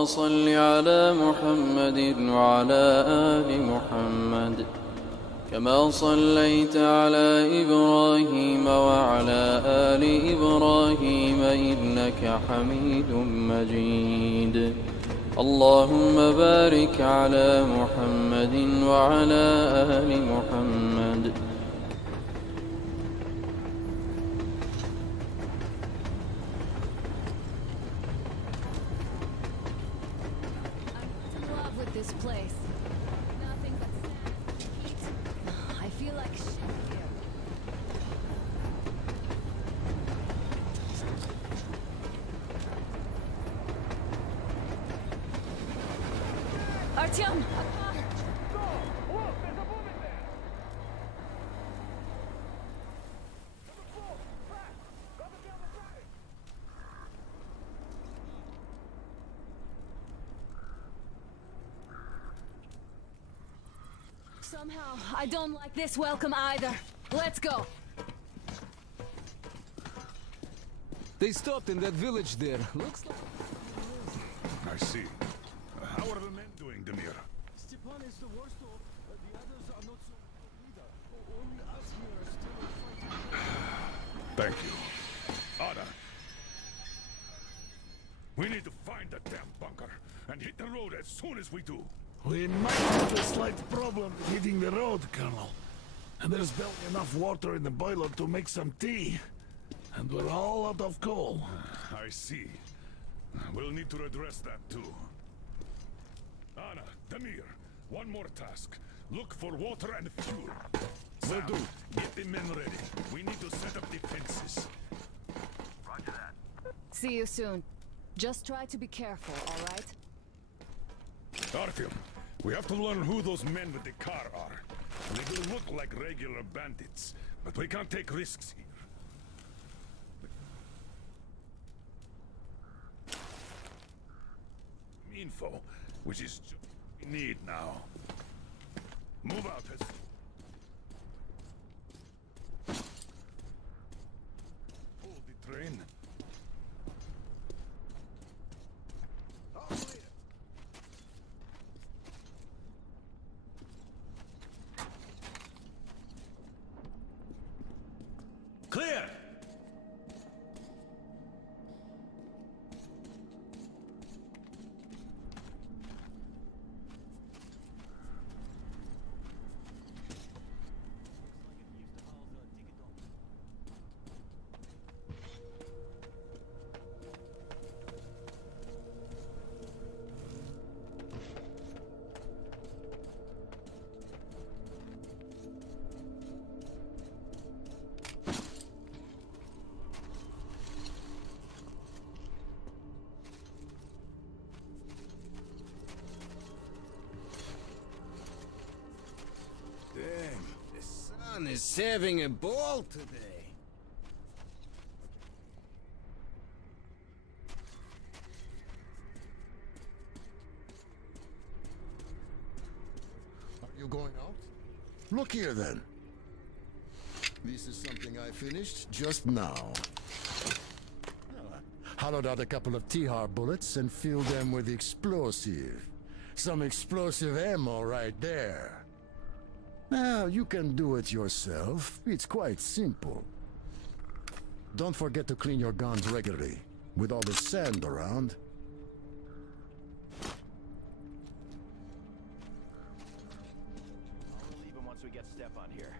اللهم صل على محمد وعلى آل محمد كما صليت على إبراهيم وعلى آل إبراهيم إنك حميد مجيد. اللهم بارك على محمد وعلى آل محمد. I'm in love with this place. Nothing but sand, heat. I feel like shit here. Artyom! Somehow, I don't like this welcome either. Let's go. They stopped in that village there. Looks like... I see. How are the men doing, Demir? Stepan is the worst of, the others are not so good either. Only us here are still fighting. Thank you. Ada. We need to find that damn bunker and hit the road as soon as we do. We might have a slight problem with hitting the road, Colonel. And there's barely enough water in the boiler to make some tea. And we're all out of coal. I see. We'll need to address that too. Anna, Demir, one more task. Look for water and fuel. Will do. Get the men ready. We need to set up defenses. Roger that. See you soon. Just try to be careful, all right? Artyom, we have to learn who those men with the car are. They will look like regular bandits, but we can't take risks here. Info, which is just what we need now. Move out, hold the train. Clear! Damn, the sun is having a ball today. Are you going out? Look here, then. This is something I finished just now. Hollowed out a couple of Tihar bullets and filled them with explosive. Some explosive ammo right there. Now, you can do it yourself. It's quite simple. Don't forget to clean your guns regularly. With all the sand around, I'll relieve him once we get Stepan here.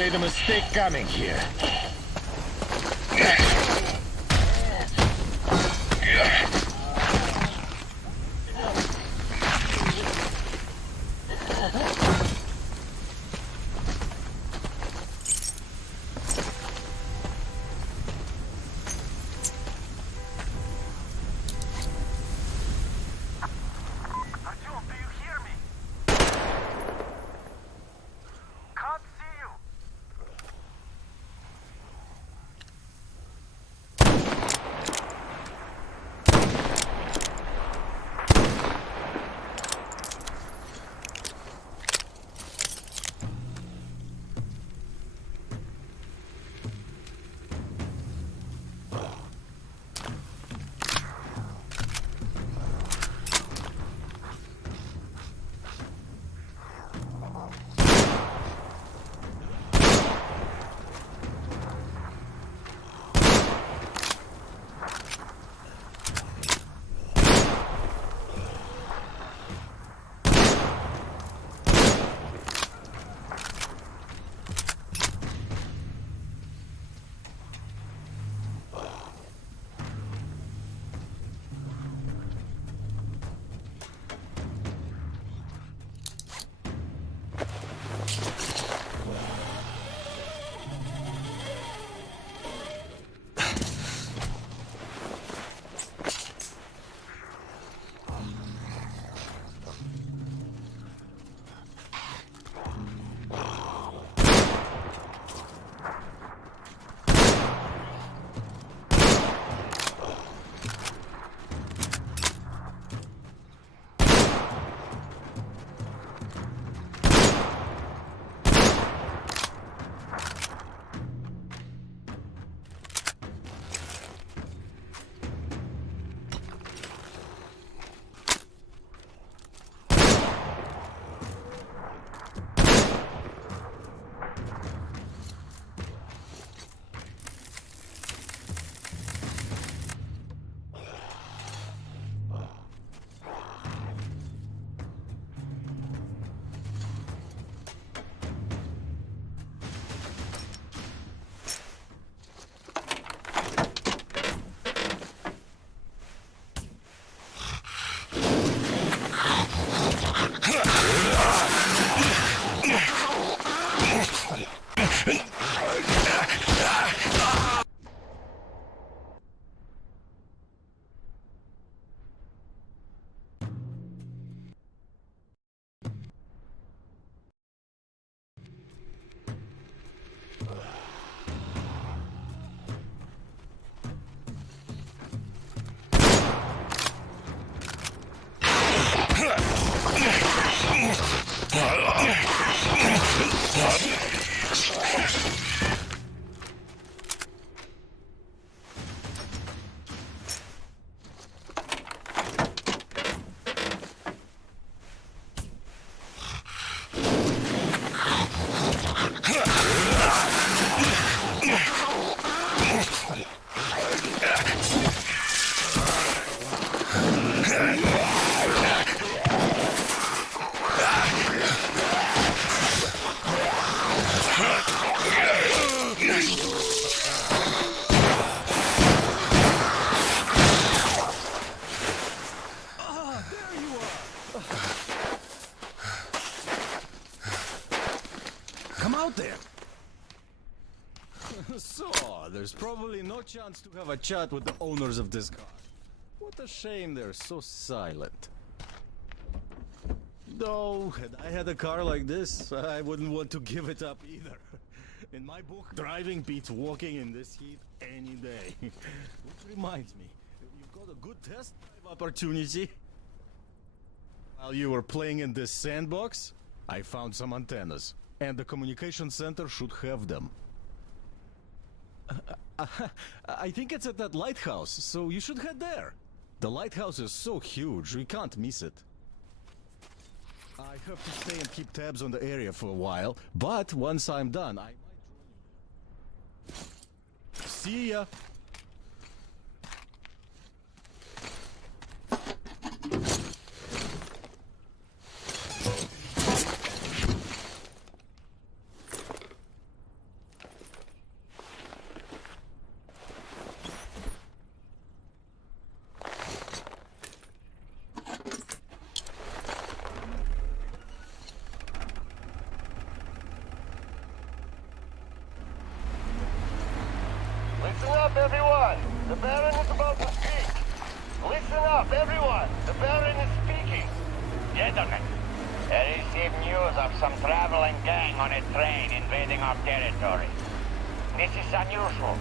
made a mistake coming here. Artyom, do you hear me? Can't see you. Come out there. So, there's probably no chance to have a chat with the owners of this car. What a shame they're so silent. Though, had I had a car like this, I wouldn't want to give it up either. In my book, driving beats walking in this heat any day. Which reminds me, you've got a good test drive opportunity. While you were playing in this sandbox, I found some antennas, and the communication center should have them. I think it's at that lighthouse, so you should head there. The lighthouse is so huge, we can't miss it. I have to stay and keep tabs on the area for a while, but once I'm done, I might join you. See ya! traveling gang on a train invading our territory. This is unusual,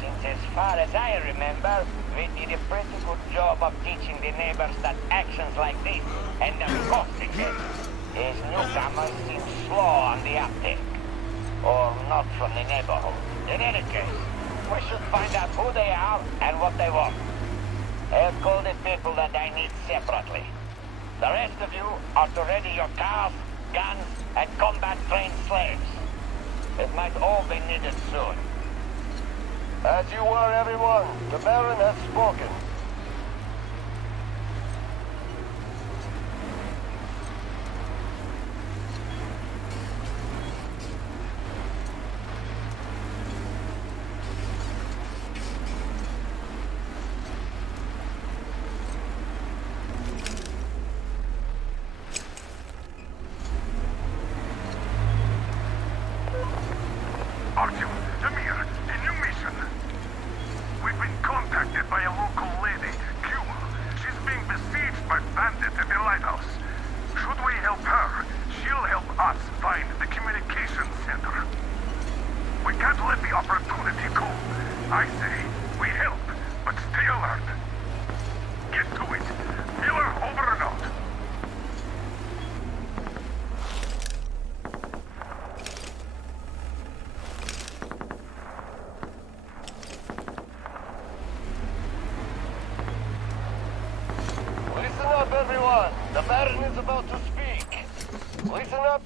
since as far as I remember, we did a pretty good job of teaching the neighbors that actions like this end up costing them. These newcomers seem slow on the uptake, or not from the neighborhood. In any case, we should find out who they are and what they want. I'll call the people that I need separately. The rest of you are to ready your cars, guns, and combat-trained slaves. It might all be needed soon. As you were, everyone, the Baron has spoken. Artyom, Damir, a new mission. We've been contacted by a local lady, Kuma. She's being besieged by bandits at the lighthouse. Should we help her, she'll help us find the communications center. We can't let the opportunity go. I say, we help, but stay alert. Get to it. Miller, over and out. Listen up, everyone. The Baron is about to speak. Listen up.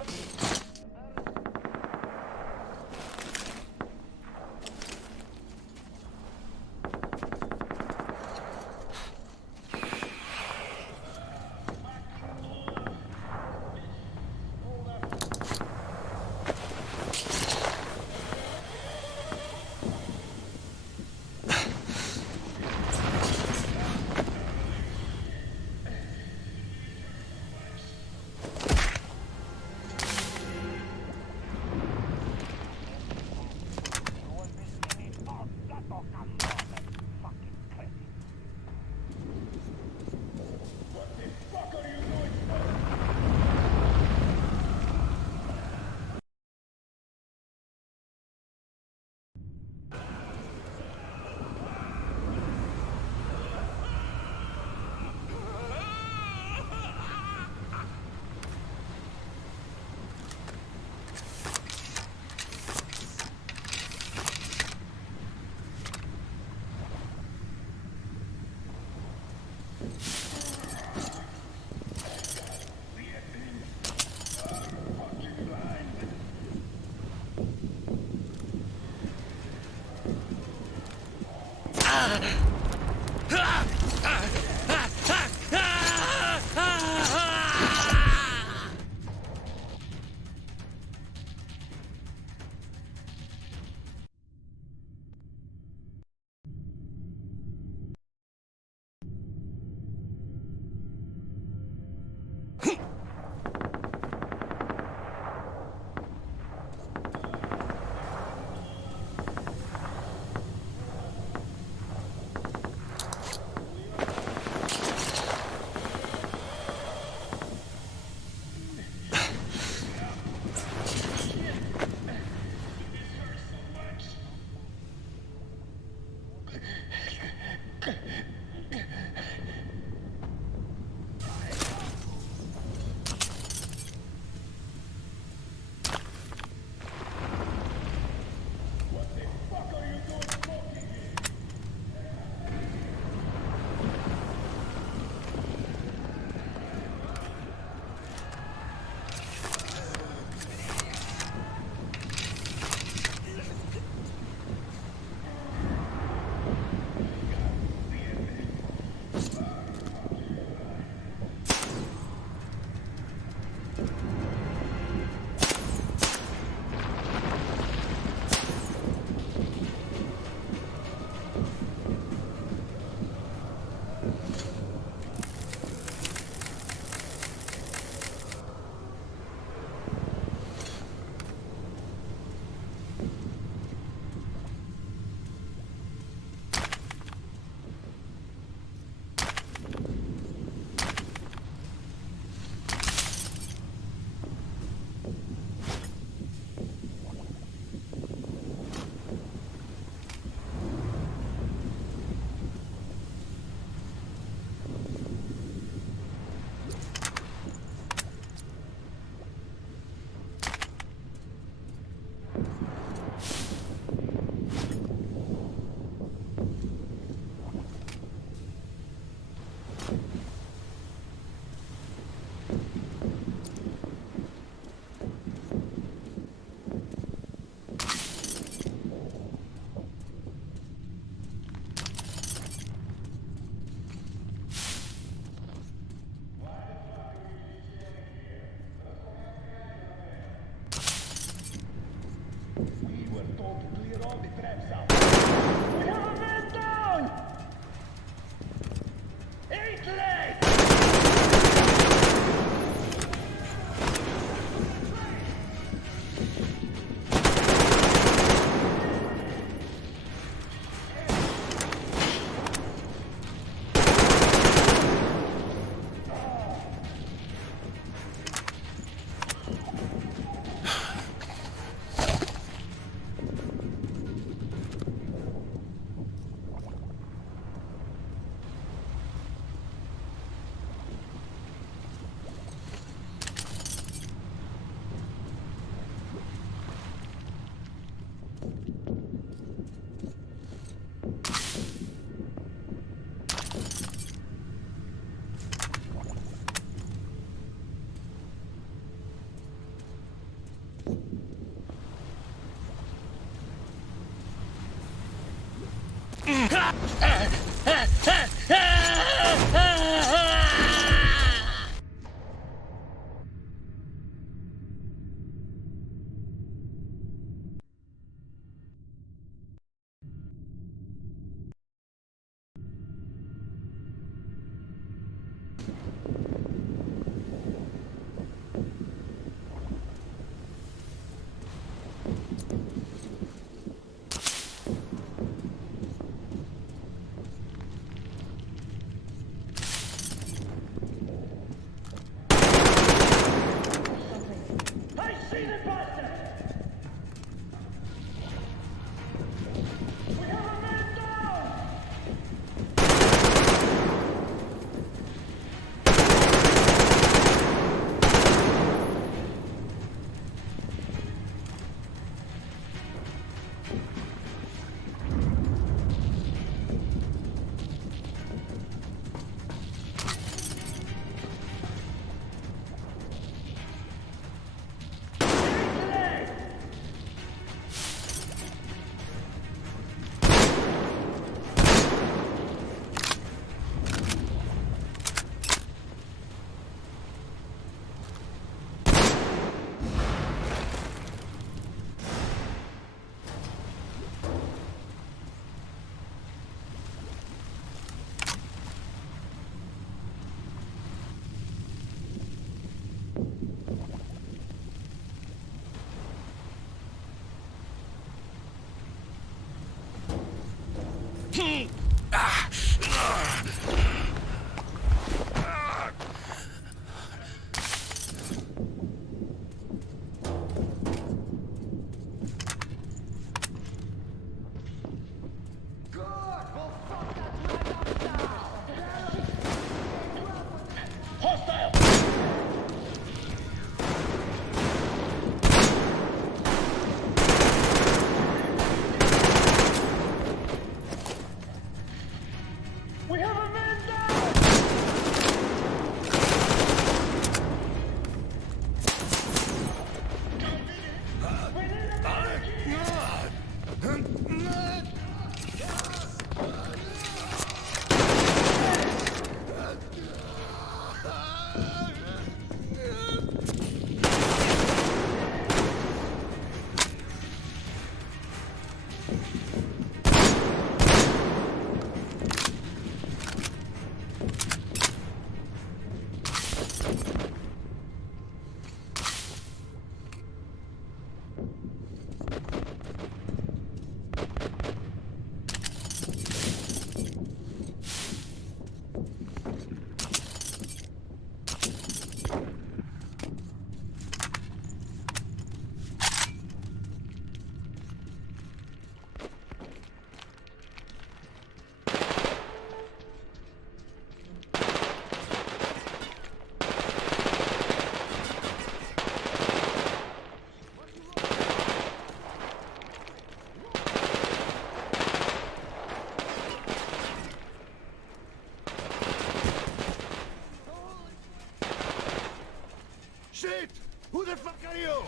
Shit! Who the fuck are you?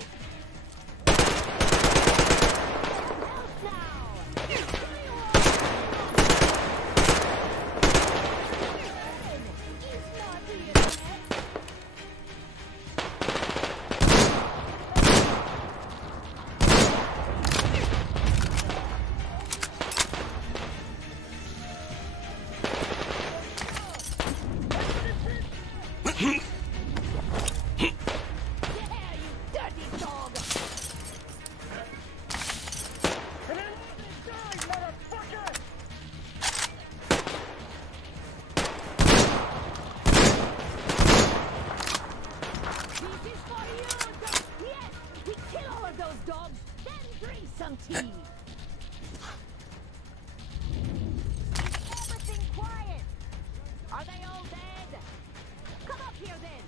Everything quiet! Are they all dead? Come up here then!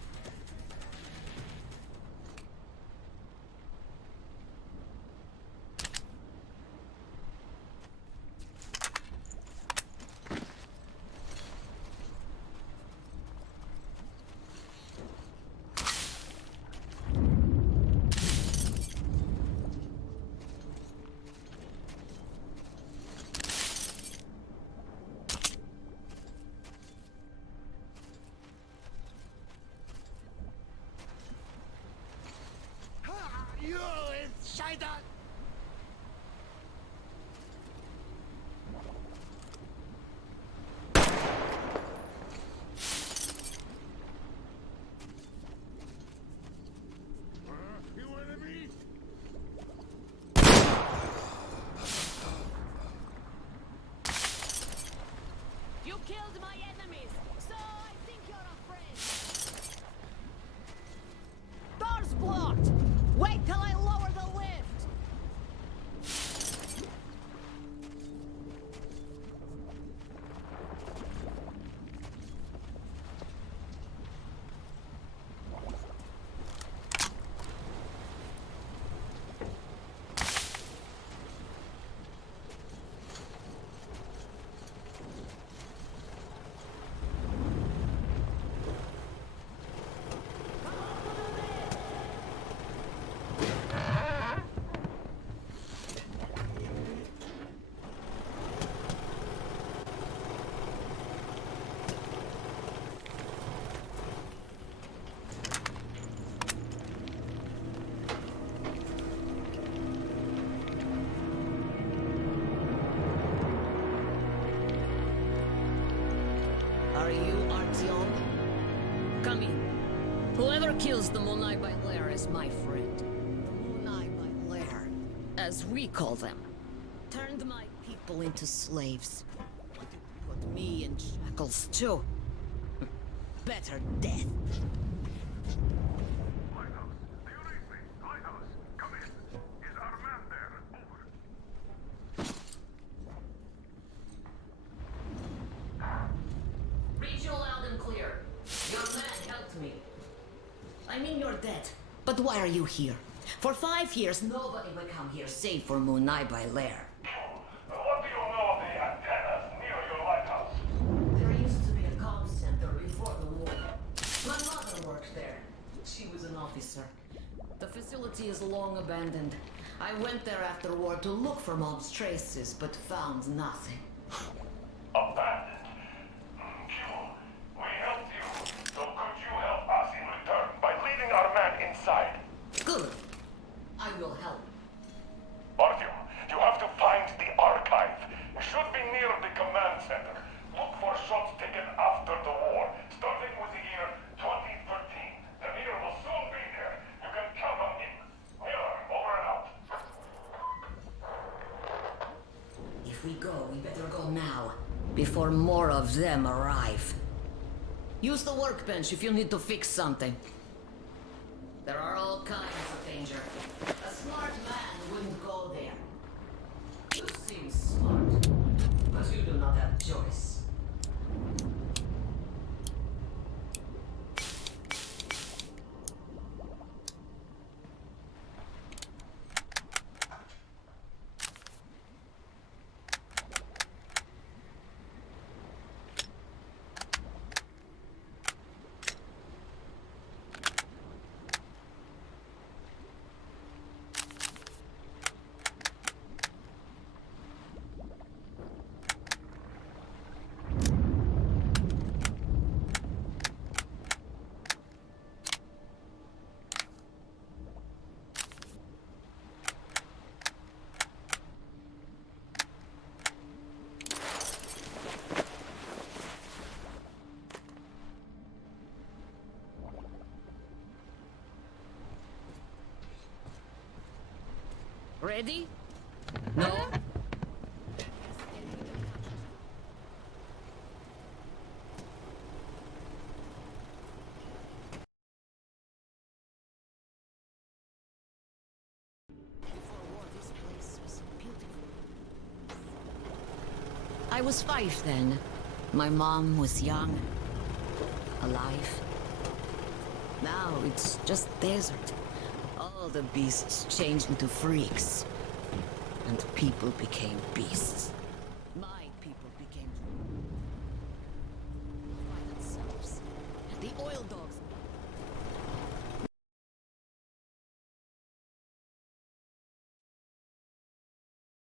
You inside us! You enemy? You killed my enemies, so I think you're a friend. Door's blocked! Wait till I lower the lift! Are you Artyom? Come in. Whoever kills the Monai Bailair is my friend. The Monai Bailair, as we call them, turned my people into slaves. left me in shackles too. Better death. Lighthouse, do you read me? Lighthouse, come in. Is our man there? Over. Read you loud and clear. Your man helped me. I mean, you're dead. But why are you here? For 5 years, nobody would come here save for Munai by Lair. What do you know of the antennas near your lighthouse? There used to be a comm center before the war. My mother worked there. She was an officer. The facility is long abandoned. I went there after war to look for Mom's traces, but found nothing. Abandoned. Q, we helped you. So could you help us in return by leading our man inside? Good. I will help. Artyom, you have to find the archive. It should be near the command center. Look for shots taken after the war, starting with the year 2013. Demir will soon be there. You can count on him. Miller, over and out. If we go, we better go now, before more of them arrive. Use the workbench if you need to fix something. There are all kinds of danger. A smart man wouldn't go there. You seem smart, but you do not have choice. Ready? No? I was 5 then. My mom was young, alive. Now it's just desert. All the beasts changed into freaks. And people became beasts. My people became by themselves. The oil dogs